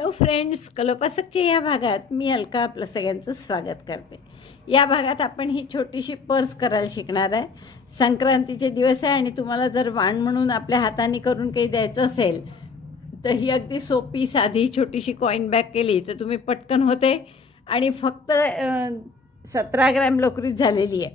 Hello friends, कलोपासकच्या या भागात मी अलका आपलं सगळ्यांचं स्वागत करते. या भागात आपण ही छोटीशी पर्स करायला शिकणार आहे. संक्रांतीचे दिवस आहे आणि तुम्हाला जर वाण म्हणून आपल्या हाताने करून काही द्यायचं असेल तर ही अगदी सोपी साधी छोटीशी कॉईन बॅग केली तर तुम्ही पटकन होते आणि फक्त 17 ग्रॅम लोकरीच झालेली आहे.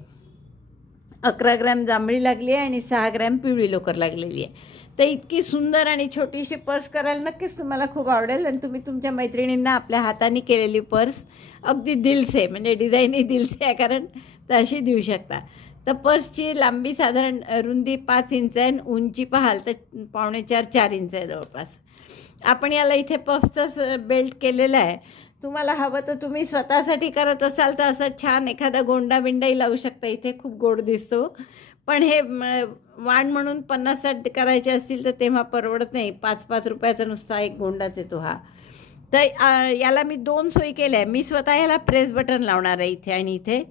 11 ग्रॅम जांभळी लागली आहे आणि 6 ग्रॅम पिवळी लोकर लागलेली आहे. तर इतकी सुंदर आणि छोटीशी पर्स करायला नक्कीच तुम्हाला खूप आवडेल आणि तुम्ही तुमच्या मैत्रिणींना आपल्या हाताने केलेली पर्स अगदी दिलसे म्हणजे डिझाईनही दिलसे आहे कारण तशी देऊ शकता. तर पर्सची लांबी साधारण रुंदी 5 इंच आहे आणि उंची पाहाल तर 4.25 इंच आहे जवळपास. आपण याला इथे पफचाच बेल्ट केलेला आहे. तुम्हाला हवं तर तुम्ही स्वतःसाठी करत असाल तर असं छान एखादा गोंडा बिंडाही लावू शकता. इथे खूप गोड दिसतो. पण हे वाण म्हणून 50-60 करायचे असतील तर तेव्हा परवडत नाही. 5-5 रुपयाचा नुसता एक गोंडाच येतो हा. तर याला मी 2 सोयी केल्या आहे. मी स्वतः याला प्रेस बटन लावणार आहे इथे आणि इथे.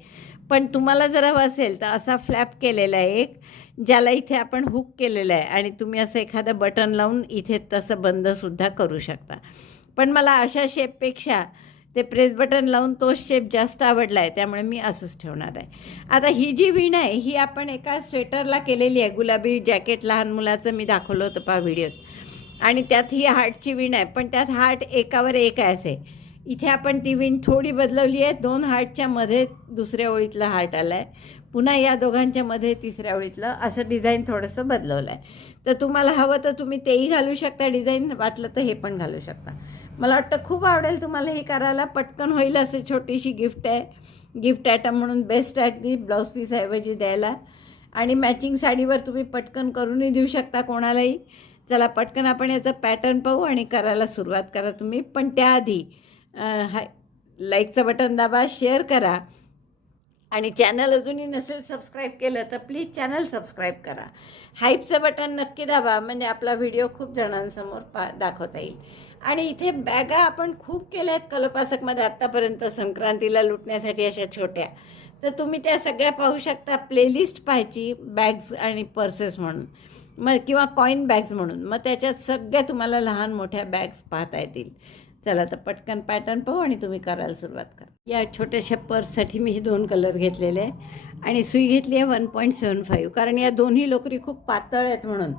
पण तुम्हाला जर हवं असेल तर असा फ्लॅप केलेला आहे एक, ज्याला इथे आपण हुक केलेलं आहे आणि तुम्ही असं एखादं बटन लावून इथे तसं बंदसुद्धा करू शकता. पण मला अशा शेपपेक्षा ते प्रेस बटन लावून तोच शेप जास्त आवडला आहे, त्यामुळे मी असंच ठेवणार आहे. आता ही जी विण आहे ही आपण एका स्वेटरला केलेली आहे. गुलाबी जॅकेट लहान मुलाचं मी दाखवलं होतं पहा व्हिडिओत. आणि त्यात ही हार्टची विण आहे, पण त्यात हार्ट एकावर एक आहे असे. इथे आपण ती विण थोडी बदलवली आहे. 2 हार्टच्या मध्ये दुसऱ्या ओळीतलं हार्ट आलं आहे, पुन्हा या दोघांच्या मध्ये तिसऱ्या ओळीतलं, असं डिझाईन थोडंसं बदलवलं आहे. तर तुम्हाला हवं तर तुम्ही तेही घालू शकता डिझाईन, वाटलं तर हे पण घालू शकता. मला वाटतं खूप आवडेल तुम्हाला हे करायला. पटकन होईल असे छोटीशी गिफ्ट आहे. गिफ्ट आयटम म्हणून बेस्ट आहे अगदी ब्लाऊज पीसऐवजी द्यायला. आणि मॅचिंग साडीवर तुम्ही पटकन करूनही देऊ शकता कोणालाही. चला पटकन आपण याचा पॅटर्न पाहू आणि करायला सुरुवात करा तुम्ही. पण त्याआधी लाईकचं बटन दाबा, शेअर करा आणि चॅनल अजूनही नसेल सबस्क्राईब केलं तर प्लीज चॅनल सबस्क्राईब करा. हाईपचं बटन नक्की दाबा म्हणजे आपला व्हिडिओ खूप जणांसमोर दाखवता येईल. आणि इथे बॅगा आपण खूप केल्या आहेत कलोपासकमध्ये आत्तापर्यंत संक्रांतीला लुटण्यासाठी अशा छोट्या. तर तुम्ही त्या सगळ्या पाहू शकता. प्लेलिस्ट पाहायची बॅग्स आणि पर्सेस म्हणून मग किंवा कॉईन बॅग्स म्हणून, मग त्याच्यात सगळ्या तुम्हाला लहान मोठ्या बॅग्स पाहता येतील. चला तर पटकन पॅटर्न पाहू आणि तुम्ही करायला सुरुवात करा. या छोट्याशा पर्ससाठी मी हे 2 कलर घेतलेले आहे आणि सुई घेतली आहे 1.75, कारण या दोन्ही लोकरी खूप पातळ आहेत म्हणून.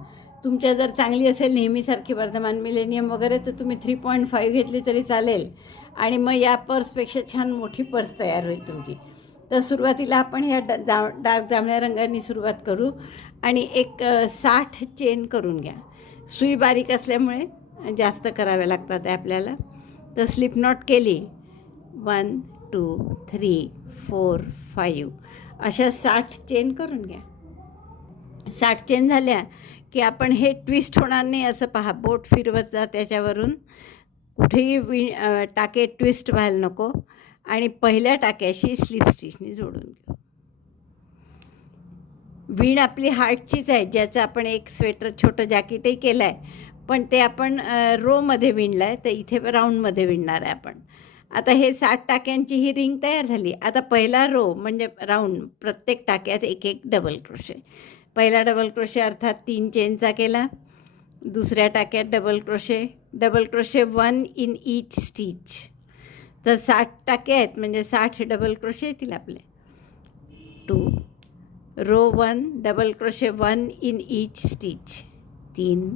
तुमच्या जर चांगली असेल नेहमीसारखी वर्धमान मिलेनियम वगैरे तर तुम्ही 3.5 घेतली तरी चालेल आणि मग या पर्सपेक्षा छान मोठी पर्स तयार होईल तुमची. तर सुरुवातीला आपण ह्या डार्क जांभळ्या रंगांनी सुरुवात करू आणि एक 60 चेन करून घ्या. सुई बारीक असल्यामुळे जास्त कराव्या लागतात आपल्याला. तर स्लिप नॉट केली 1 2 3 4 5 अशा 60 चेन करून घ्या. 60 चेन झाल्या की आपण हे ट्विस्ट होणार नाही असं पहा. बोट फिरवत जा त्याच्यावरून, कुठेही टाके ट्विस्ट व्हायला नको आणि पहिल्या टाक्याशी स्लिप स्टिचनी जोडून घेऊ. विण आपली हार्टचीच आहे, ज्याचं आपण एक स्वेटर छोटं जॅकेटही केलं आहे, पण ते आपण रोमध्ये विणलं आहे. तर इथे राऊंडमध्ये विणणार आहे आपण. आता हे 60 टाक्यांची ही रिंग तयार झाली. आता पहिला रो म्हणजे राऊंड, प्रत्येक टाक्यात एक एक डबल क्रोशे. पहिला डबल क्रोशे अर्थात 3 चेनचा केला. दुसऱ्या टाक्यात double crochet 1 in each stitch. तर 60 टाके आहेत म्हणजे 60 डबल क्रोशे येतील आपले. 2 row 1 double crochet 1 in each stitch. 3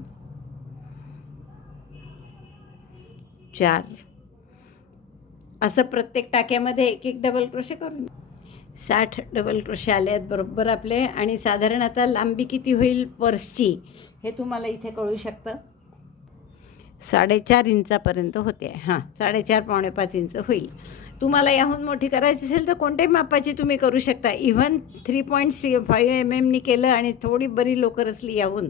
4 असं प्रत्येक टाक्यामध्ये एक एक डबल क्रोशे करून 60 डबल क्रोशे आले आहेत बरोबर आपले. आणि साधारण आता लांबी किती होईल पर्सची हे तुम्हाला इथे कळू शकतं. 4.5 इंचापर्यंत होते. 4.5 पावणे 5 इंच होईल. तुम्हाला याहून मोठी करायची असेल तर कोणत्याही मापाची तुम्ही करू शकता. इव्हन 3.5 mm केलं आणि थोडी बरी लोकर असली याहून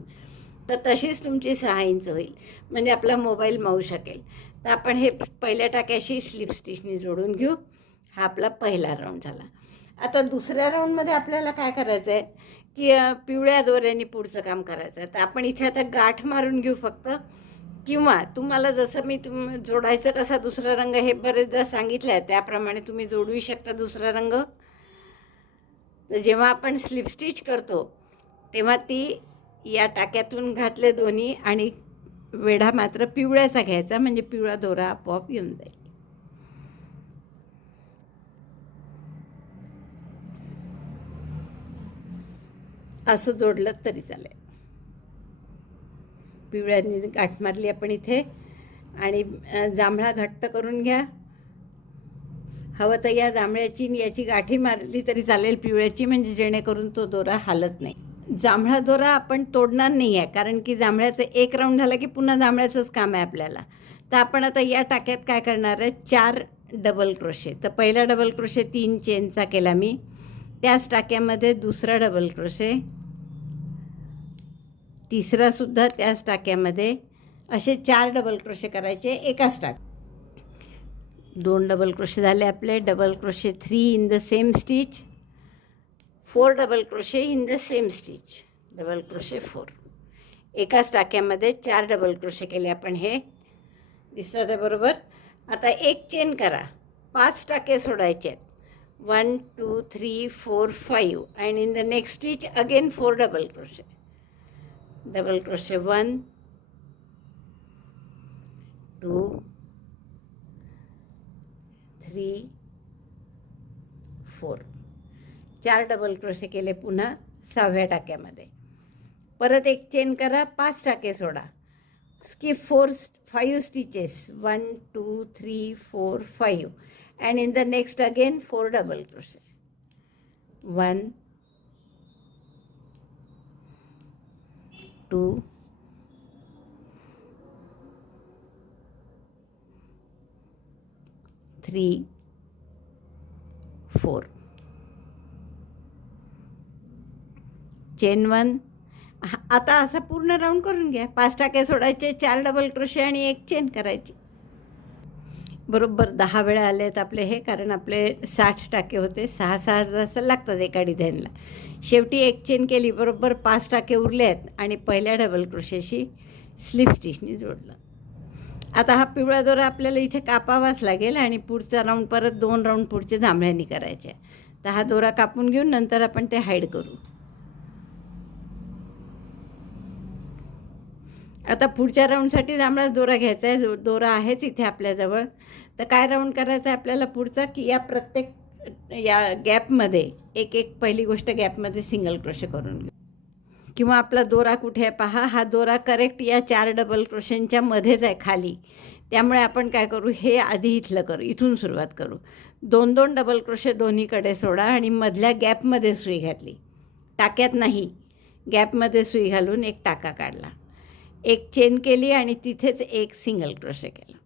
तर तशीच तुमची 6 इंच होईल म्हणजे आपला मोबाईल मावू शकेल. तर आपण हे पहिल्या टाक्याशी स्लिप स्टिचनी जोडून घेऊ. हा आपला पहिला राऊंड झाला. आता दुसऱ्या राऊंडमध्ये आपल्याला काय करायचं आहे की पिवळ्या दोऱ्याने पुढचं काम करायचं आहे. तर आपण इथे आता गाठ मारून घेऊ फक्त, किंवा तुम्हाला जसं मी जोडायचं कसा दुसरा रंग हे बरेचदा सांगितलं आहे त्याप्रमाणे तुम्ही जोडू शकता दुसरा रंग. तर जेव्हा आपण स्लिप स्टिच करतो तेव्हा ती या टाक्यातून घातले दोन्ही आणि वेढा मात्र पिवळ्याचा घ्यायचा, म्हणजे पिवळा दोरा आपोआप येऊन जाईल. असं जोडलं तरी चालेल. पिवळ्याने गाठ मारली आपण इथे, आणि जांभळा घट्ट करून घ्या. हवं तर या जांभळ्याची याची गाठी मारली तरी चालेल पिवळ्याची, म्हणजे जेणेकरून तो दोरा हालत नाही. जांभळा दोरा आपण तोडणार नाही आहे, कारण की जांभळ्याचं एक राऊंड झाला की पुन्हा जांभळ्याचंच काम आहे आपल्याला. तर आपण आता या टाक्यात काय करणार आहे, 4 डबल क्रोशे. तर पहिला डबल क्रोशे 3 चेनचा केला मी, त्याच टाक्यामध्ये दुसरा डबल क्रोशे, तिसरासुद्धा त्याच टाक्यामध्ये, असे 4 डबल क्रोशे करायचे एकाच टाक. 2 डबल क्रोशे झाले आपले. Double crochet 3 in the same stitch, 4 double crochet in the same stitch, double crochet 4. एकाच टाक्यामध्ये 4 डबल क्रोशे केले आपण. हे दिसतं आहे बरोबर. आता एक चेन करा, 5 टाके सोडायचे आहेत. 1 2 3 4 5, and in the next stitch again 4 double crochet. Double crochet 1 2 3 4, 4 double crochet केले. पुन्हा 6व्या टाक्यामध्ये परत एक चेन करा, 5 टाके सोडा. Skip 5 stitches, 1 2 3 4 5, and in the next again 4 double crochet. 1 2 3 4, chain 1. आता असा पूर्ण राऊंड करून घ्या. 5 टाके सोडायचे, 4 डबल क्रोशे आणि एक चेन करायची. बरोबर 10 वेळा आले आहेत आपले हे, कारण आपले 60 टाके होते. 6 तास लागतात एका डिझाईनला. शेवटी एक चेन केली, बरोबर 5 टाके उरले आहेत, आणि पहिल्या डबल क्रोशेशी स्लिप स्टिचनी जोडलं. आता हा पिवळा दोरा आपल्याला इथे कापावाच लागेल, आणि पुढचा राऊंड परत 2 राऊंड पुढचे जांभळ्यांनी करायचे. तर हा दोरा कापून घेऊन नंतर आपण ते हाईड करू. आता पुढच्या राऊंडसाठी जांभळाच दोरा घ्यायचा आहे. दोरा आहेच इथे आपल्याजवळ. तर काय राऊंड करायचं आहे आपल्याला पुढचा, की या प्रत्येक या गॅपमध्ये एक पहिली गोष्ट गॅपमध्ये सिंगल क्रोशे करून घेऊ. किंवा आपला दोरा कुठे आहे पहा, हा दोरा करेक्ट या 4 डबल क्रोशेंच्या मध्येच आहे खाली. त्यामुळे आपण काय करू, हे आधी इथलं करू, इथून सुरुवात करू. 2 डबल क्रोशे दोन्हीकडे सोडा, आणि मधल्या गॅपमध्ये सुई घातली, टाक्यात नाही, गॅपमध्ये सुई घालून एक टाका काढला, एक चेन केली, आणि तिथेच एक सिंगल क्रोशे केला.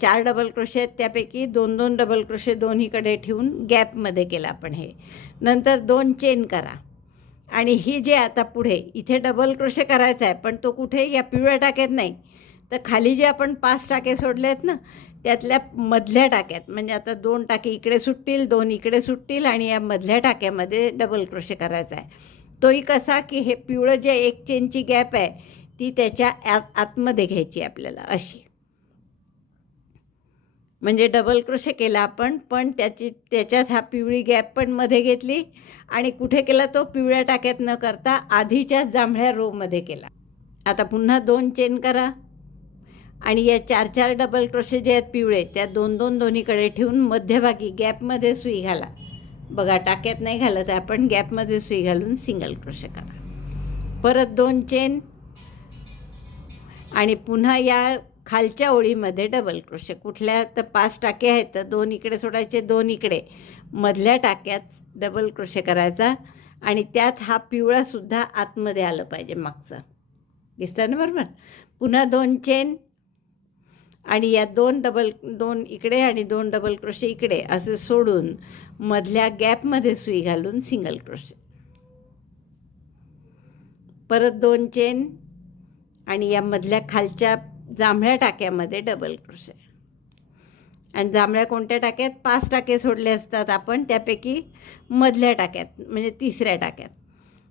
4 डबल क्रोशे आहेत, त्यापैकी 2 डबल क्रोशे दोन्हीकडे ठेवून गॅपमध्ये केला आपण हे. नंतर 2 चेन करा, आणि ही जे आता पुढे इथे डबल क्रोशे करायचा आहे, पण तो कुठे, या पिवळ्या टाक्यात नाही, तर खाली जे आपण 5 टाके सोडले आहेत ना, त्यातल्या मधल्या टाक्यात, म्हणजे आता 2 टाके इकडे सुटतील, 2 इकडे सुटतील, आणि या मधल्या टाक्यामध्ये डबल क्रोशे करायचा आहे. तोही कसा, की हे पिवळं जे एक चेनची गॅप आहे ती त्याच्या आतमध्ये घ्यायची आपल्याला अशी. म्हणजे डबल क्रोशे केला आपण, पण त्याच्यात हा पिवळी गॅप पण मध्ये घेतली, आणि कुठे केला तो, पिवळ्या टाक्यात न करता आधीच्याच जांभळ्या रोमध्ये केला. आता पुन्हा 2 चेन करा, आणि या 4 डबल क्रोशे जे आहेत पिवळे, त्या 2 दोन्हीकडे ठेवून मध्यभागी गॅपमध्ये सुई घाला. बघा टाक्यात नाही घालत आहे आपण, गॅपमध्ये सुई घालून सिंगल क्रोशे करा. परत 2 चेन, आणि पुन्हा या खालच्या ओळीमध्ये डबल क्रोशे. कुठल्या, तर 5 टाके आहेत, तर 2 इकडे सोडायचे, 2 इकडे, मधल्या टाक्यात डबल क्रोशे करायचा, आणि त्यात हा पिवळासुद्धा आतमध्ये आलं पाहिजे मागचं. दिसतं ना बरोबर. पुन्हा 2 चेन, आणि या 2 इकडे आणि 2 डबल क्रोशे इकडे असं सोडून मधल्या गॅपमध्ये सुई घालून सिंगल क्रोशे. परत 2 चेन, आणि या मधल्या खालच्या जांभळ्या टाक्यामध्ये डबल क्रोशे. आणि जांभळ्या कोणत्या टाक्यात, 5 टाके सोडले असतात आपण, त्यापैकी मधल्या टाक्यात, म्हणजे 3ऱ्या टाक्यात.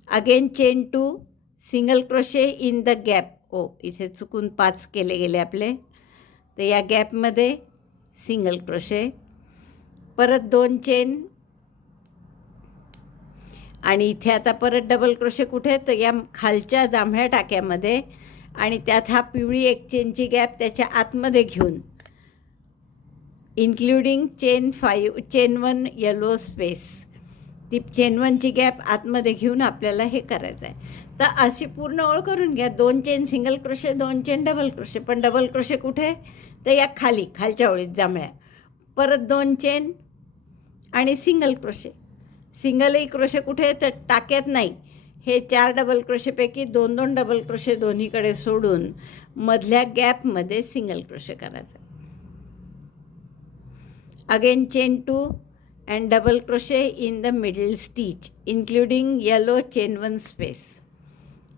Again chain 2, single crochet in the gap. इथे चुकून 5 केले गेले आपले, तर या गॅपमध्ये सिंगल क्रोशे. परत 2 चेन, आणि इथे आता परत डबल क्रोशे कुठे, तर या खालच्या जांभळ्या टाक्यामध्ये, आणि त्यात हा पिवळी एक चेनची गॅप त्याच्या आतमध्ये घेऊन इन्क्लुडिंग चेन 1 येलो स्पेस, ती चेन 1ची गॅप आतमध्ये घेऊन आपल्याला हे करायचं आहे. तर अशी पूर्ण ओळ करून घ्या. 2 chain single crochet, 2 chain double crochet. पण डबल क्रोशे कुठे? तर या खालच्या ओळीत जांभळ्या. परत 2 चेन आणि सिंगल क्रोशे. सिंगलही क्रोशे कुठे? तर टाक्यात नाही. हे 4 डबल क्रोशेपैकी 2 डबल क्रोशे दोन्हीकडे सोडून मधल्या गॅपमध्ये सिंगल क्रोशे करायचा. Again chain 2 and double crochet in the middle stitch including yellow chain 1 space.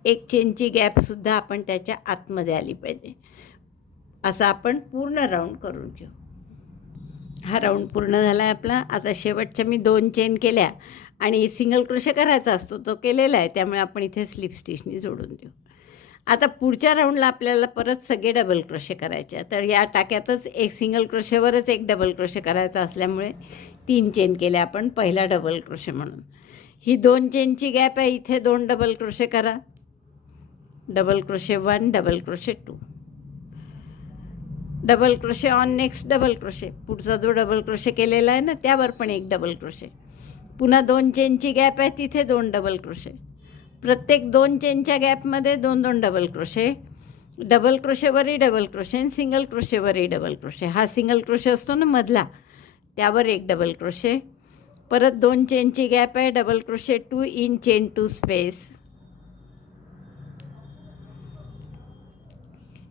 एक चेनची गॅपसुद्धा आपण त्याच्या आतमध्ये आली पाहिजे. असं आपण पूर्ण राऊंड करून घेऊ. हा राऊंड पूर्ण झाला आहे आपला. आता शेवटच्या मी 2 चेन केल्या आणि सिंगल क्रोशे करायचा असतो तो केलेला आहे, त्यामुळे आपण इथे स्लिप स्टिचनी जोडून देऊ. आता पुढच्या राऊंडला आपल्याला परत सगळे डबल क्रोशे करायचे. तर या टाक्यातच एक सिंगल क्रोशेवरच एक डबल क्रोशे करायचा असल्यामुळे 3 चेन केले आपण पहिला डबल क्रोशे म्हणून. ही 2 चेनची गॅप आहे, इथे 2 डबल क्रोशे करा. Double crochet 1, double crochet 2, double crochet on next double crochet. पुढचा जो डबल क्रोशे केलेला आहे ना त्यावर पण एक डबल क्रोशे. पुन्हा 2 चेनची गॅप आहे, तिथे 2 डबल क्रोशे. प्रत्येक 2 चेनच्या गॅपमध्ये 2 डबल क्रोशे. डबल क्रोशेवरही डबल क्रोशे आणि सिंगल क्रोशेवरही डबल क्रोशे. हा सिंगल क्रोशे असतो ना मधला, त्यावर एक डबल क्रोशे. परत 2 चेनची गॅप आहे, double crochet 2 in chain 2 space.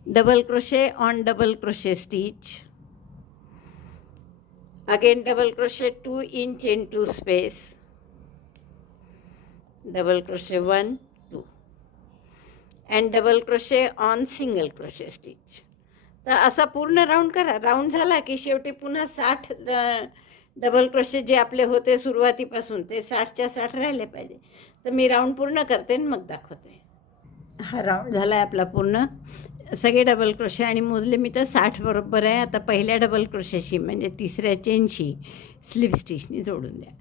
Double crochet on double crochet stitch. Again double crochet 2 in chain 2 space. Double crochet 1, 2 and double crochet on single crochet stitch. तर असा पूर्ण राऊंड करा. राऊंड झाला की शेवटी पुन्हा 60 डबल क्रोशे जे आपले होते सुरुवातीपासून ते 60च्या 60 राहिले पाहिजे. तर मी राऊंड पूर्ण करते आणि मग दाखवते. हा राऊंड झाला आहे आपला पूर्ण. सगळे डबल क्रोशे आणि मोजले मी तर 60 बरोबर आहे. आता पहिल्या डबल क्रोशेशी म्हणजे तिसऱ्या चेनशी स्लिप स्टिचनी जोडून द्या.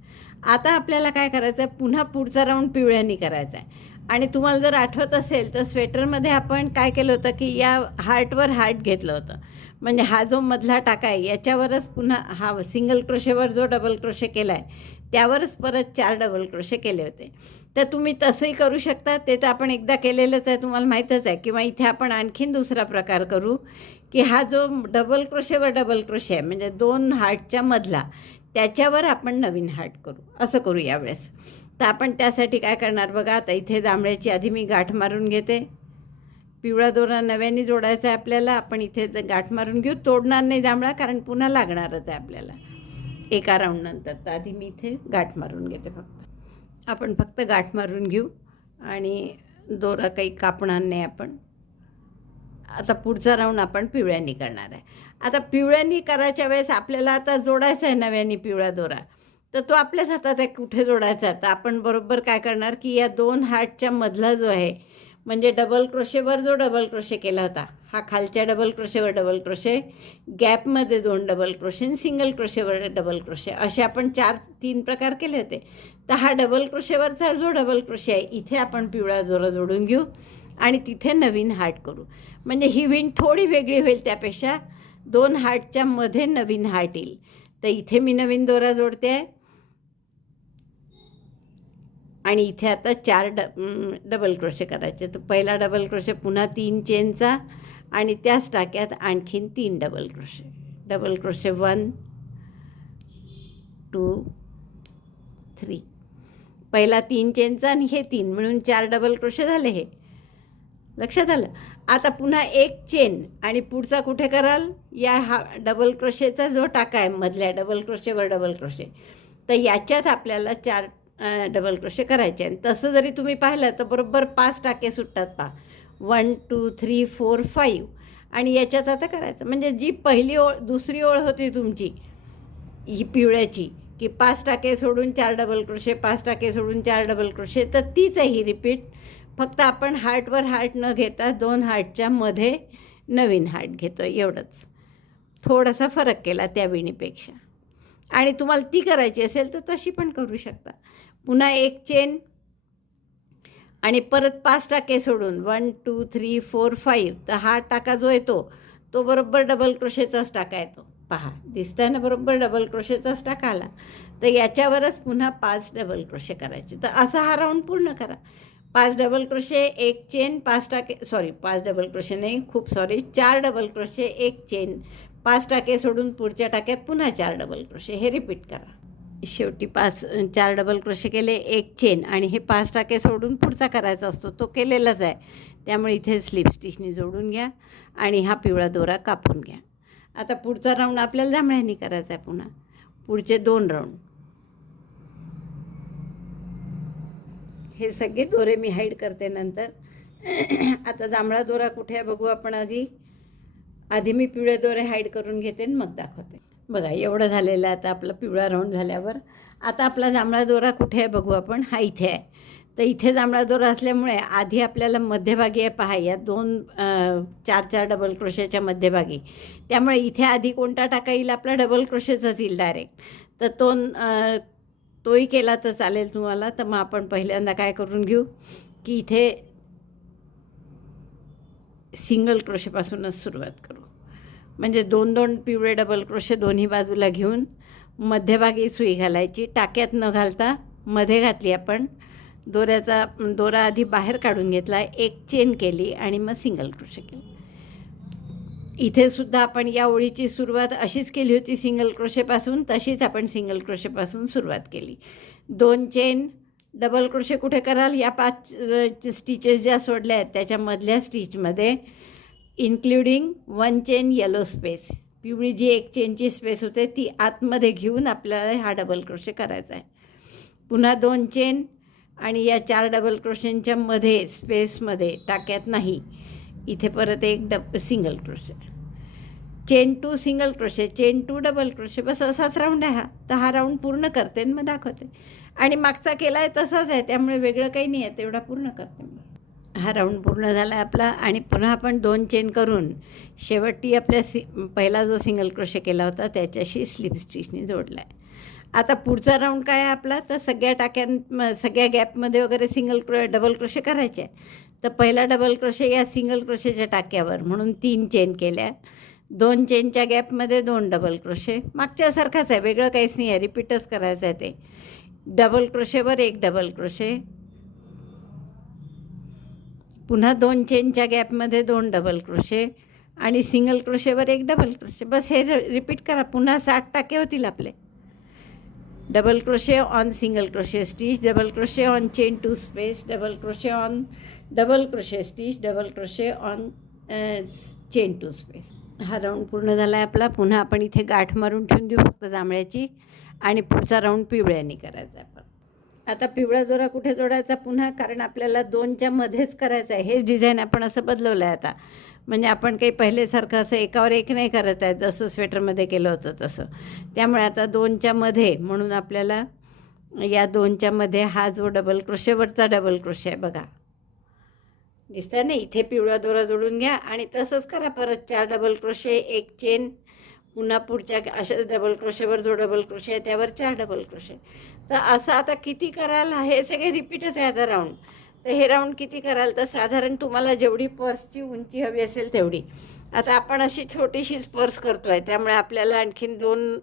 आता आपल्याला काय करायचं आहे, पुन्हा पुढचा राऊंड पिवळ्यानी करायचा आहे. आणि तुम्हाला जर आठवत असेल तर स्वेटरमध्ये आपण काय केलं होतं की या हार्टवर हार्ट घेतलं होतं. म्हणजे हा जो मधला टाका आहे याच्यावरच पुन्हा हा सिंगल क्रोशेवर जो डबल क्रोशे केला आहे त्यावरच परत 4 डबल क्रोशे केले होते. तर तुम्ही तसंही करू शकता. ते तर आपण एकदा केलेलंच आहे, तुम्हाला माहीतच आहे. किंवा इथे आपण आणखीन दुसरा प्रकार करू की हा जो डबल क्रोशेवर डबल क्रोशे आहे म्हणजे 2 हार्टच्या मधला, त्याच्यावर आपण नवीन हार्ट करू. असं करू यावेळेस. तर आपण त्यासाठी काय करणार बघा. आता इथे जांभळ्याची आधी मी गाठ मारून घेते. पिवळा दोरा नव्याने जोडायचा आहे आपल्याला. आपण इथे गाठ मारून घेऊ. तोडणार नाही जांभळा, कारण पुन्हा लागणारच आहे आपल्याला एका राऊंडनंतर. तर आधी मी इथे गाठ मारून घेते. आपण फक्त गाठ मारून घेऊ आणि दोरा काही कापणार नाही आपण. आता पुढचा राऊंड आपण पिवळ्यानी करणार आहे. आता पिवळ्यानी करायच्या वेळेस आपल्याला आता जोडायचा आहे नव्याने पिवळा दोरा. तर तो आपल्याच हातात आहे कुठे जोडायचा. तर आपण बरोबर काय करणार की या 2 हार्टच्या मधला जो आहे म्हणजे डबल क्रोशेवर जो डबल क्रोशे केला होता, हा खालच्या डबल क्रोशेवर डबल क्रोशे, गॅपमध्ये 2 डबल क्रोशे आणि सिंगल क्रोशेवर डबल क्रोशे, असे आपण 3 प्रकार केले होते. तर हा डबल क्रोशेवरचा जो डबल क्रोशे आहे इथे आपण पिवळा दोरा जोडून घेऊ आणि तिथे नवीन हार्ट करू. म्हणजे ही विण थोडी वेगळी होईल त्यापेक्षा. 2 हार्टच्या मध्ये नवीन हार्ट येईल. तर इथे मी नवीन दोरा जोडते आहे आणि इथे आता 4 डबल क्रोशे करायचे. तर पहिला डबल क्रोशे, पुन्हा 3 चेनचा आणि त्याच टाक्यात आणखीन 3 डबल क्रोशे. Double crochet 1, 2, 3. पहिला 3 चेनचा आणि हे 3 मिळून 4 डबल क्रोशे झाले. हे लक्षात आलं. आता पुन्हा 1 चेन आणि पुढचा कुठे कराल, या डबल क्रोशेचा जो टाका आहे मधल्या डबल क्रोशेवर डबल क्रोशे, तर याच्यात आपल्याला 4 डबल क्रोशे करायचे. आणि तसं जरी तुम्ही पाहिलं तर बरोबर 5 टाके सुटतात पहा. 1, 2, 3, 4, 5. आणि याच्यात आता करायचं म्हणजे जी पहिली ओळ दुसरी ओळ होती तुमची ही पिवळ्याची की 5 टाके सोडून 4 डबल क्रोशे, 5 टाके सोडून 4 डबल क्रोशे, तर तीच आहे ही रिपीट. फक्त आपण हार्टवर हार्ट न घेता 2 हार्टच्या मध्ये नवीन हार्ट घेतो एवढंच. थोडासा फरक केला त्या विणीपेक्षा. आणि तुम्हाला ती करायची असेल तर तशी पण करू शकता. पुन्हा 1 चेन आणि परत 5 टाके सोडून 1 2 3 4 5, तर हा टाका जो येतो तो बरोबर डबल क्रोशेचाच टाका येतो. पहा, दिसतंय ना, बरोबर डबल क्रोशेचाच टाका आला. तर याच्यावरच पुन्हा 5 डबल क्रोशे करायचे. तर असा हा राऊंड पूर्ण करा. 5 डबल क्रोशे, 1 चेन, 5 टाके, सॉरी 5 डबल क्रोशे नाही, खूप सॉरी, 4 डबल क्रोशे, 1 चेन, 5 टाके सोडून पुढच्या टाक्यात पुन्हा 4 डबल क्रोशे, हे रिपीट करा. शेवटी 4 डबल क्रोशे केले, 1 चेन, आणि हे 5 टाके सोडून पुढचा करायचा असतो, तो केलेलाच आहे. त्यामुळे इथे स्लिप स्टिचनी जोडून घ्या आणि हा पिवळा दोरा कापून घ्या. आता पुढचा राऊंड आपल्याला जांभळ्यानी करायचा आहे. पुन्हा पुढचे 2 राऊंड हे सगळे दोरे मी हाईड करते नंतर. आता जांभळा दोरा कुठे आहे बघू आपण. आधी मी पिवळे दोरे हाईड करून घेते आणि मग दाखवते. बघा, एवढं झालेलं आहे आता आपला पिवळा राऊंड झाल्यावर. आता आपला जांभळा दोरा कुठे आहे बघू आपण. हा इथे आहे. तर इथे जांभळा दोरा असल्यामुळे आधी आपल्याला मध्यभागी आहे, पहा, या 4 डबल क्रोशेच्या मध्यभागी. त्यामुळे इथे आधी कोणता टाका येईल, आपला डबल क्रोशेचाच येईल डायरेक्ट. तर तोही केला तर चालेल तुम्हाला. तर मग आपण पहिल्यांदा काय करून घेऊ की इथे सिंगल क्रोशेपासूनच सुरुवात करू. म्हणजे 2 पिवळे डबल क्रोशे दोन्ही बाजूला घेऊन मध्यभागी सुई घालायची. टाक्यात न घालता मध्ये घातली आपण. दोरा आधी बाहेर काढून घेतला, 1 चेन केली आणि मग सिंगल क्रोशे केली. इथे सुद्धा आपण या ओळीची सुरुवात अशीच केली होती सिंगल क्रोशेपासून, तशीच आपण सिंगल क्रोशेपासून सुरुवात केली. 2 चेन, डबल क्रोशे कुठे कराल, या 5 स्टिचेस ज्या सोडल्या आहेत त्याच्यामधल्या स्टिचमध्ये, इन्क्लुडिंग 1 चेन येलो स्पेस, पिवळी जी 1 चेनची स्पेस होते ती आतमध्ये घेऊन आपल्याला हा डबल क्रोशे करायचा आहे. पुन्हा 2 चेन आणि या 4 डबल क्रोशेंच्या मध्ये स्पेसमध्ये, टाक्यात नाही, इथे परत 1 single crochet, chain 2 single crochet, chain 2 double crochet. बस असाच राऊंड आहे हा. तर हा राऊंड पूर्ण करते आणि मग दाखवते. आणि मागचा केला आहे तसाच आहे, त्यामुळे वेगळं काही नाही आहे, तेवढा पूर्ण करते मी. हा राऊंड पूर्ण झाला आहे आपला. आणि पुन्हा आपण 2 चेन करून शेवटी आपल्या पहिला जो सिंगल क्रोशे केला होता त्याच्याशी स्लिप स्टिचनी जोडला आहे. आता पुढचा राऊंड काय आहे आपला, तर सगळ्या गॅपमध्ये वगैरे डबल क्रोशे करायचे आहे. तर पहिला डबल क्रोशे या सिंगल क्रोशेच्या टाक्यावर, म्हणून 3 चेन केल्या. 2 चेनच्या गॅपमध्ये 2 डबल क्रोशे, मागच्यासारखाच आहे, वेगळं काहीच नाही आहे, रिपीटच करायचं आहे ते. डबल क्रोशेवर 1 डबल क्रोशे, पुन्हा 2 चेनच्या गॅपमध्ये 2 डबल क्रोशे आणि सिंगल क्रोशेवर 1 डबल क्रोशे. बस हे रिपीट करा. पुन्हा 60 टाके होतील आपले. Double crochet on single crochet stitch, double crochet on chain 2 space, double crochet on double crochet stitch, double crochet on chain 2 space. हा राऊंड पूर्ण झाला आहे आपला. पुन्हा आपण इथे गाठ मारून ठेवून देऊ फक्त जांभळ्याची, आणि पुढचा राऊंड पिवळ्यानी करायचा आपण. आता पिवळा दोरा कुठे जोडायचा पुन्हा, कारण आपल्याला 2च्या मध्येच करायचं आहे. हेच डिझाईन आपण असं बदलवलं आहे आता. म्हणजे आपण काही पहिलेसारखं असं एकावर एक नाही करत आहे, जसं स्वेटरमध्ये केलं होतं तसं. त्यामुळे आता 2च्या मध्ये, म्हणून आपल्याला या 2च्या मध्ये हा जो डबल क्रोशेवरचा डबल क्रोशे आहे बघा, दिसतं ना, इथे पिवळा दोरा जोडून घ्या आणि तसंच करा परत. 4 डबल क्रोशे, 1 चेन, पुन्हा पुढच्या अशाच डबल क्रोशेवर जो डबल क्रोशे आहे त्यावर 4 डबल क्रोशे. तर असं आता किती कराल, हे सगळे रिपीटच आहे आता राऊंड. तर हे राऊंड किती कराल, तर साधारण तुम्हाला जेवढी पर्सची उंची हवी असेल तेवढी. आता आपण अशी छोटीशीच पर्स करतो आहे, त्यामुळे आपल्याला आणखीन 2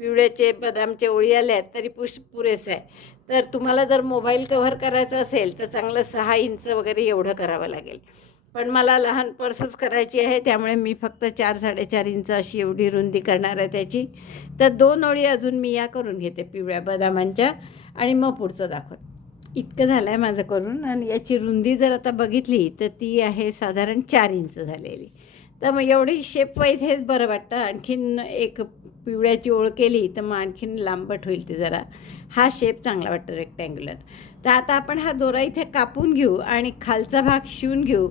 पिवळ्याचे बदामचे ओळी आल्या आहेत तरी पुरेसं आहे. तर तुम्हाला जर मोबाईल कव्हर करायचं असेल तर चांगलं 6 इंच वगैरे एवढं करावं लागेल. पण मला लहान पर्सच करायची आहे, त्यामुळे मी फक्त 4-4.5 इंच अशी एवढी रुंदी करणार आहे त्याची. तर 2 ओळी अजून मी या करून घेते पिवळ्या बदामांच्या, आणि मग पुढचं दाखवते. इतकं झालं आहे माझं करून. आणि याची रुंदी जर आता बघितली तर ती आहे साधारण 4 इंच झालेली. तर मग एवढी शेप वाईज हेच बरं वाटतं. आणखीन एक पिवळ्याची ओळ केली तर मग आणखीन लांबट होईल ते जरा. हा शेप चांगला वाटतो रेक्टँग्युलर. तर आता आपण हा दोरा इथे कापून घेऊ आणि खालचा भाग शिवून घेऊ.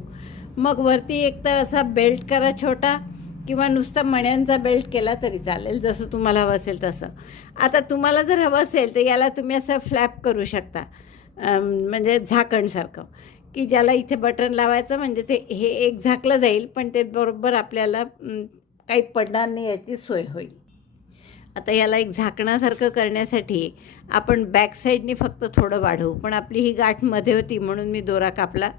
मग वरती एक तर असा बेल्ट करा छोटा, किंवा नुसता मण्यांचा बेल्ट केला तरी चालेल, जसं तुम्हाला हवं असेल तसं. आता तुम्हाला जर हवं असेल तर याला तुम्ही असं फ्लॅप करू शकता, म्हणजे झाकणसारखं, की ज्याला इथे बटन लावायचं, म्हणजे ते हे एक झाकलं जाईल पण ते बरोबर आपल्याला काही पडणार नाही याची सोय होईल. आता याला एक झाकणासारखं करण्यासाठी आपण बॅक साईडनी फक्त थोडं वाढवू, पण आपली ही गाठ मध्ये होती म्हणून मी दोरा कापला.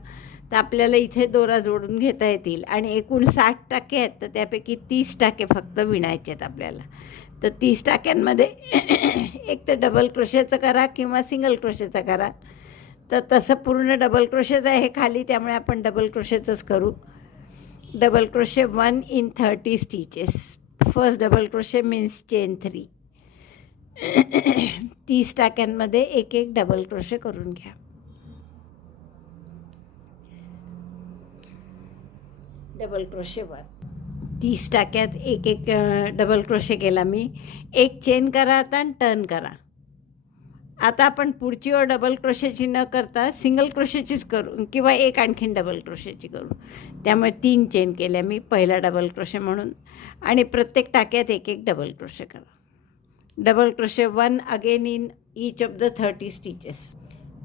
तर आपल्याला इथे दोरा जोडून घेता येतील आणि एकूण 60 टाके आहेत, तर त्यापैकी 30 टाके फक्त विणायचे आहेत आपल्याला. तर 30 टाक्यांमध्ये एक तर डबल क्रोशेचं करा किंवा सिंगल क्रोशेचं करा. तर तसं पूर्ण डबल क्रोशेचं आहे खाली, त्यामुळे आपण डबल क्रोशेचंच करू. Double crochet 1 in 30 stitches. First double crochet means chain 3. 30 टाक्यांमध्ये एक एक डबल क्रोशे करून घ्या. Double crochet 1. 30 टाक्यात एक एक डबल क्रोशे केला मी. एक चेन करा आता आणि टर्न करा. आता आपण पुढची ओळ डबल क्रोशेची न करता सिंगल क्रोशेचीच करू किंवा एक आणखीन डबल क्रोशेची करू. त्यामुळे 3 चेन केल्या मी पहिला डबल क्रोशे म्हणून, आणि प्रत्येक टाक्यात एक एक डबल क्रोशे करा. Double crochet 1 again in each of the 30 stitches.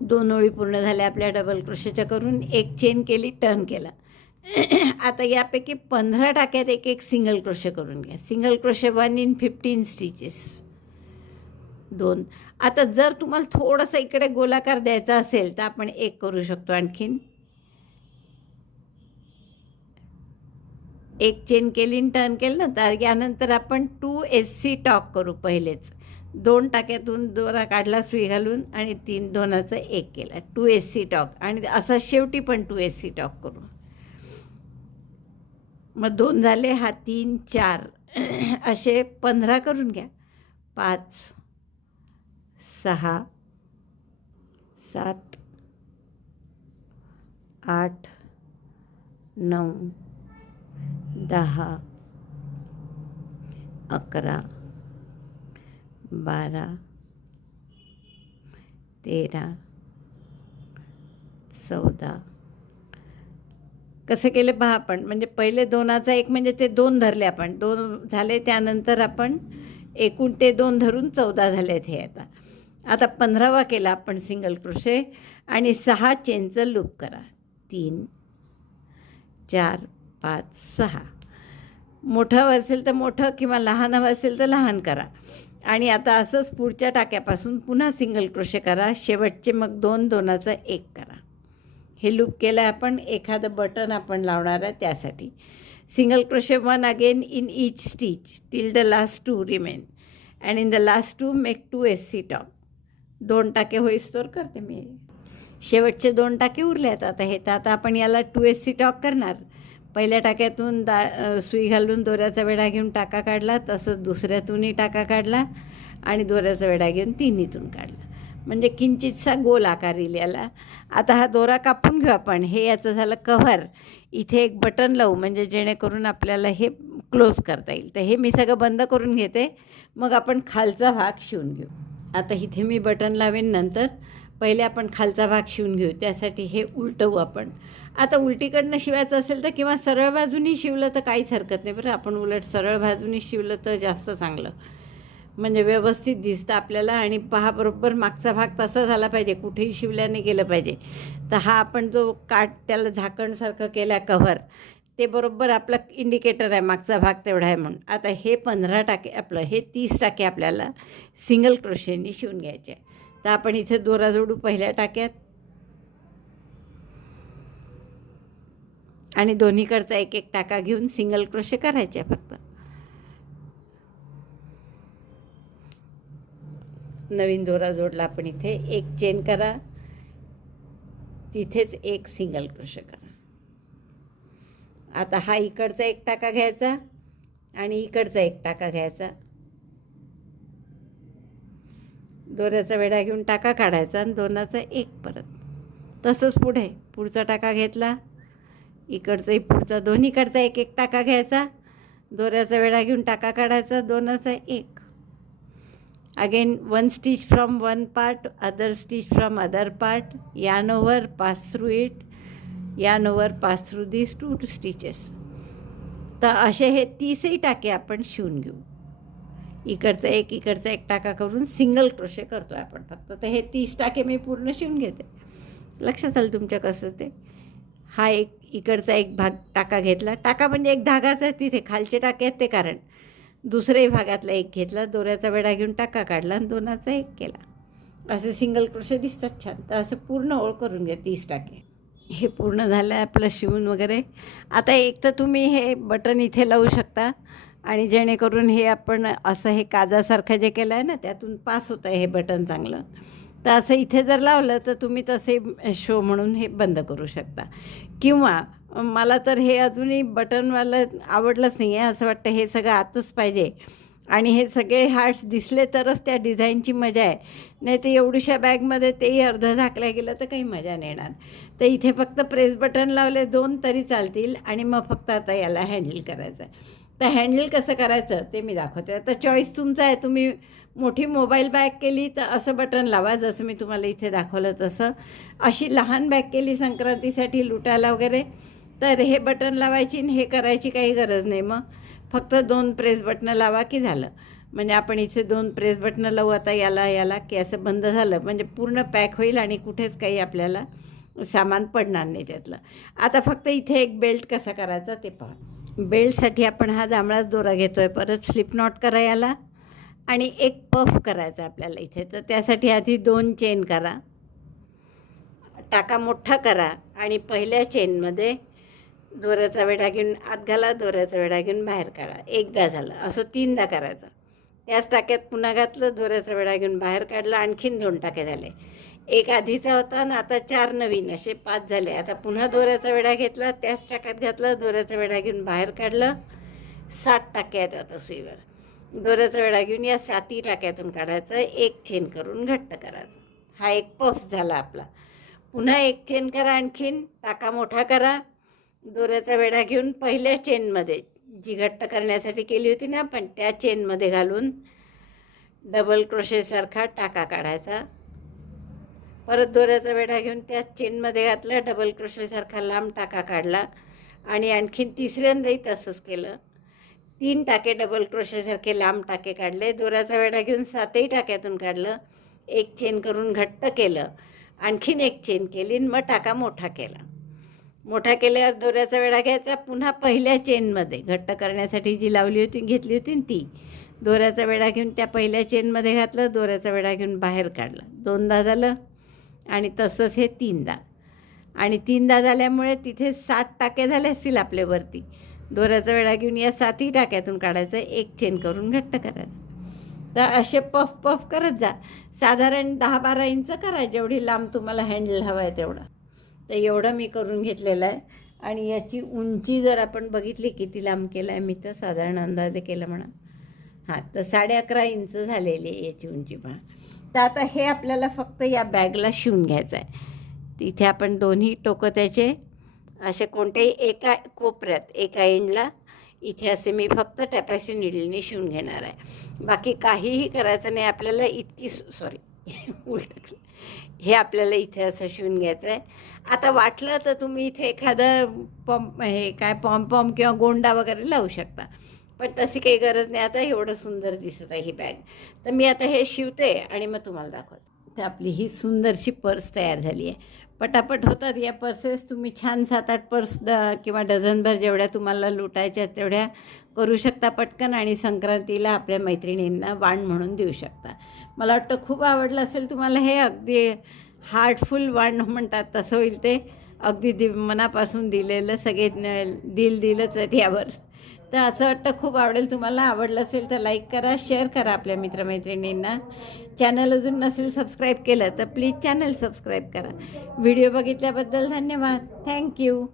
2 ओळी पूर्ण झाल्या आपल्या डबल क्रोशेच्या करून. एक चेन केली, टर्न केला. आता यापैकी 15 टाक्यात एक एक सिंगल क्रोशे करून घ्या. Single crochet 1 in 15 stitches. 2. आता जर तुम्हाला थोडंसं इकडे गोलाकार द्यायचा असेल तर आपण एक करू शकतो आणखीन. एक चेन केली, टर्न केलं ना, तर यानंतर आपण 2 SC टॉक करू. पहिलेच 2 टाक्यातून दोरा काढला सुई घालून आणि 3 दोनाचा एक केला. 2 SC टॉक, आणि असा शेवटी पण 2 SC टॉक करू. मग 2 झाले, हा 3 4 असे 15 करून घ्या. 5 6 7 8 9 10 11 12 13 14. कसं केलं पहा आपण, म्हणजे पहिले दोनाचा एक म्हणजे ते 2 धरले आपण, 2 झाले. त्यानंतर आपण एकूण ते 2 धरून 14 झालेत हे. आता 15वा केला आपण सिंगल क्रोशे आणि 6 चेनचं लूप करा. 3 4 5 6. मोठं हवं असेल तर मोठं किंवा लहान हवं असेल तर लहान करा. आणि आता असंच पुढच्या टाक्यापासून पुन्हा सिंगल क्रोशे करा. शेवटचे मग 2 दोनाचा एक करा. हे लूप केलं आपण. एखादं बटन आपण लावणार आहे त्यासाठी. Single crochet 1 again in each stitch till the last 2 remain, and in the last 2 make 2 SC talk. 2 टाके होईस्तोवर करते मी. शेवटचे 2 टाके उरले आहेत आता हे. तर आता आपण याला 2 SC टॉक करणार. पहिल्या टाक्यातून सुई घालून दोऱ्याचा वेढा घेऊन टाका काढला, तसंच दुसऱ्यातूनही टाका काढला आणि दोऱ्याचा वेढा घेऊन तिन्हीतून काढला, म्हणजे किंचितसा गोल आकार येईल याला. आता हा दोरा कापून घेऊ आपण. हे याचं झालं कव्हर. इथे एक बटन लावू म्हणजे जेणेकरून आपल्याला हे क्लोज करता येईल. तर हे मी सगळं बंद करून घेते, मग आपण खालचा भाग शिवून घेऊ. आता इथे मी बटन लावेन नंतर. पहिले आपण खालचा भाग शिवून घेऊ. त्यासाठी हे उलटवू आपण. आता उलटीकडनं शिवायचं असेल तर किंवा सरळ बाजूनी शिवलं तर काहीच हरकत नाही बरं. आपण उलट सरळ बाजूनी शिवलं तर जास्त चांगलं, म्हणजे व्यवस्थित दिसतं आपल्याला. आणि पहा बरोबर मागचा भाग तसा झाला पाहिजे, कुठेही शिवल्याने गेलं पाहिजे. तर हा आपण जो त्याला झाकणसारखं केला कव्हर, ते बरोबर आपला इंडिकेटर आहे मागचा भाग तेवढा आहे म्हणून. आता हे 15 टाके आपलं, हे 30 टाके आपल्याला सिंगल क्रोशेनी शिवून घ्यायचे. तर आपण इथे दोरा जोडू पहिल्या टाक्यात आणि दोन्हीकडचा एक एक टाका घेऊन सिंगल क्रोशे करायचे फक्त. नवीन दोरा जोडला आपण. इथे एक चेन करा, तिथेच एक सिंगल क्रोशे करा. आता हा इकडचा एक टाका घ्यायचा आणि इकडचा एक टाका घ्यायचा. दोऱ्याचा वेढा घेऊन टाका काढायचा आणि दोनाचा एक परत. तसंच पुढे पुढचा टाका घेतला, इकडचाही पुढचा, दोन्हीकडचा एक एक टाका घ्यायचा. दोऱ्याचा वेढा घेऊन टाका काढायचा, दोनाचा एक. Again 1 stitch from one part, other stitch from other part, yarn over, pass through it, yarn over, pass through these 2 stitches. तर असे हे 30ही टाके आपण शिवून घेऊ. इकडचा एक टाका करून सिंगल क्रोशे करतो आहे आपण फक्त. तर हे 30 टाके मी पूर्ण शिवून घेते. लक्षात आलं तुमच्या कसं ते. हा एक इकडचा एक भाग टाका घेतला. टाका म्हणजे एक धागाच आहे, तिथे खालचे टाके आहेत ते कारण. दुसऱ्याही भागातला एक घेतला, दोऱ्याचा वेढा घेऊन टाका काढला आणि दोनाचा एक केला. असे सिंगल क्रोशे दिसतात छान. तर असं पूर्ण ओळ करून घ्या 30 टाके. हे पूर्ण झालं आहे आपलं शिवून वगैरे. आता एक तर तुम्ही हे बटन इथे लावू शकता आणि जेणेकरून हे आपण असं हे काजासारखं जे केलं आहे ना त्यातून पास होतं आहे हे बटन चांगलं. तर असं इथे जर लावलं तर तुम्ही तसे शो म्हणून हे बंद करू शकता. किंवा मला तर हे अजूनही बटनवालं आवडलंच नाही आहे. असं वाटतं हे सगळं आतच पाहिजे आणि हे सगळे हार्ट्स दिसले तरच त्या डिझाईनची मजा आहे. नाही तर एवढ्याशा बॅगमध्ये तेही अर्धं झाकल्या गेलं तर काही मजा नाही येणार. तर इथे फक्त प्रेस बटन लावले 2 तरी चालतील आणि मग फक्त आता याला हँडल करायचं आहे. तर हँडल कसं करायचं ते मी दाखवते. आता चॉईस तुमचा आहे. तुम्ही मोठी मोबाईल बॅग केली तर असं बटन लावा जसं मी तुम्हाला इथे दाखवलं तसं. अशी लहान बॅग केली संक्रांतीसाठी लुटायला वगैरे तर हे बटन लावायची आणि हे करायची काही गरज नाही. मग फक्त 2 प्रेस बटनं लावा की झालं. म्हणजे आपण इथे 2 प्रेस बटनं लावू आता याला की असं बंद झालं म्हणजे पूर्ण पॅक होईल आणि कुठेच काही आपल्याला सामान पडणार नाही त्यातलं. आता फक्त इथे एक बेल्ट कसा करायचा ते पहा. बेल्टसाठी आपण हा जांभळाच दोरा घेतो आहे. परत स्लिप नॉट करा याला आणि एक पफ करायचा आपल्याला इथे. तर त्यासाठी आधी 2 चेन करा, टाका मोठा करा आणि पहिल्या चेनमध्ये दोऱ्याचा वेढा घेऊन आत घाला, दोऱ्याचा वेढा घेऊन बाहेर काढा. एकदा झालं. असं 3दा करायचं. त्याच टाक्यात पुन्हा घातलं, दोऱ्याचा वेढा घेऊन बाहेर काढला, आणखीन 2 टाके झाले. एक आधीचा होता आणि आता 4 नवीन असे 5 झाले. आता पुन्हा दोऱ्याचा वेढा घेतला, त्याच टाक्यात घातला, दोऱ्याचा वेढा घेऊन बाहेर काढलं. 7 टाके आहेत आता सुईवर. दोऱ्याचा वेढा घेऊन या 7ही टाक्यातून काढायचं, एक चेन करून घट्ट करायचं. हा एक पफ झाला आपला. पुन्हा एक चेन करा, आणखीन टाका मोठा करा, दोऱ्याचा वेढा घेऊन पहिल्या चेनमध्ये जी घट्ट करण्यासाठी केली होती ना आपण त्या चेनमध्ये घालून डबल क्रोशेसारखा टाका काढायचा. परत दोऱ्याचा वेढा घेऊन त्या चेनमध्ये घातला, डबल क्रोशेसारखा लांब टाका काढला आणि आणखीन तिसऱ्यांदाही तसंच केलं. 3 टाके डबल क्रोशेसारखे लांब टाके काढले, दोऱ्याचा वेढा घेऊन 7ही टाक्यातून काढलं, एक चेन करून घट्ट केलं, आणखीन एक चेन केली, मग टाका मोठा केला. मोठा केल्यावर दोऱ्याचा वेढा घ्यायचा, पुन्हा पहिल्या चेनमध्ये घट्ट करण्यासाठी जी लावली होती घेतली होती ती दोऱ्याचा वेढा घेऊन त्या पहिल्या चेनमध्ये घातलं, दोऱ्याचा वेढा घेऊन बाहेर काढलं. 2दा झालं आणि तसंच हे 3दा आणि 3दा झाल्यामुळे तिथे 7 टाके झाले असतील आपले वरती. दोऱ्याचा वेढा घेऊन या 7ही टाक्यातून काढायचं, एक चेन करून घट्ट करायचं. तर असे पफ पफ करत जा. साधारण 10-12 इंच करा, जेवढी लांब तुम्हाला हँडल हवं आहे तेवढं. तर एवढं मी करून घेतलेलं आहे आणि याची उंची जर आपण बघितली किती लांब केलं आहे मी तर साधारण अंदाजे केलं म्हणा. हां, तर 11.5 इंच झालेली आहे याची उंची पहा. तर आता हे आपल्याला फक्त या बॅगला शिवून घ्यायचं आहे. तिथे आपण दोन्ही टोकं त्याचे असे कोणत्याही एका कोपऱ्यात एका एंडला इथे असे मी फक्त टॅपॅसी निडलने शिवून घेणार आहे. बाकी काहीही करायचं नाही आपल्याला. इतकी उलट हे आपल्याला इथे असं शिवून घ्यायचं आहे. आता वाटलं तर तुम्ही इथे एखादं पॉम किंवा गोंडा वगैरे लावू शकता, पण तशी काही गरज नाही. आता एवढं सुंदर दिसत आहे ही बॅग. तर मी आता हे शिवते आणि मग तुम्हाला दाखवते. तर आपली ही सुंदरशी पर्स तयार झाली आहे. पटापट होतात या पर्सेस. तुम्ही छान 7-8 पर्स किंवा डझनभर जेवढ्या तुम्हाला लुटायच्या तेवढ्या करू शकता पटकन आणि संक्रांतीला आपल्या मैत्रिणींना वाण म्हणून देऊ शकता. मला वाटतं खूप आवडलं असेल तुम्हाला हे. अगदी हार्टफुल वाण म्हणतात तसं होईल ते. अगदी मनापासून दिलेलं, सगळे दिलंच आहेत यावर. तर असं वाटतं खूप आवडेल तुम्हाला. आवडलं असेल तर लाईक करा, शेअर करा आपल्या मित्रमैत्रिणींना. चॅनल अजून नसेल सबस्क्राईब केलं तर प्लीज चॅनल सबस्क्राईब करा. व्हिडिओ बघितल्याबद्दल धन्यवाद. थँक्यू.